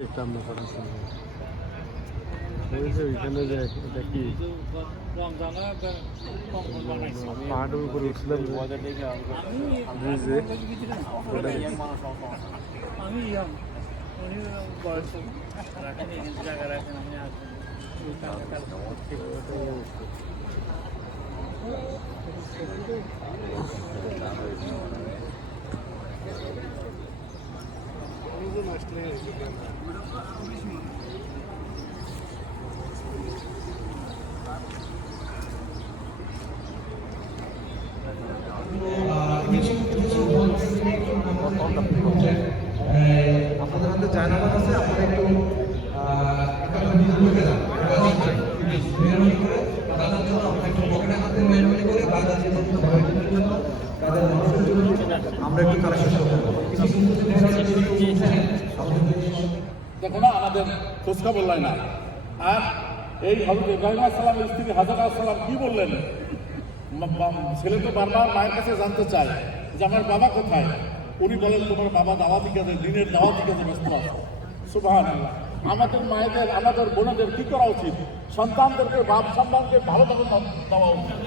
দেখতাম না ওইখানে যে এটা কি পাহাড়ের উপরে উঠলাম ব্রিজে আমি উনি বয়স রাখেন জায়গা রাখেন আমি আপনাদের হাতে জায়নামাজ আছে, আপনারা একটু মেহরবানি করে দাদার জন্য আপনারা একটু পকেটে হাতে মেহরবানি করে দাদার জন্য তাদের মানুষের জন্য আমরা একটু কালেকশন করবো। দেখো না আমাদের খোঁজখবর লয় না। আর এই হযরত ইব্রাহিম আলাইহিস সালামের স্ত্রী হাজরা আলাইহিস সালাম কি বললেন? ছেলে তো বারবার মায়ের কাছে জানতে চায় যে আমার বাবা কোথায়। উনি বলেন তোমার বাবা দাওয়াতি কাজে, দিনের দাওয়াতি কাজে ব্যস্ত আছে। সুবহানাল্লাহ। আমাদের মায়েদের, আমাদের বোনেদের কি করা উচিত? সন্তানদেরকে বাপ সন্তানকে ভালোভাবে দেওয়া উচিত।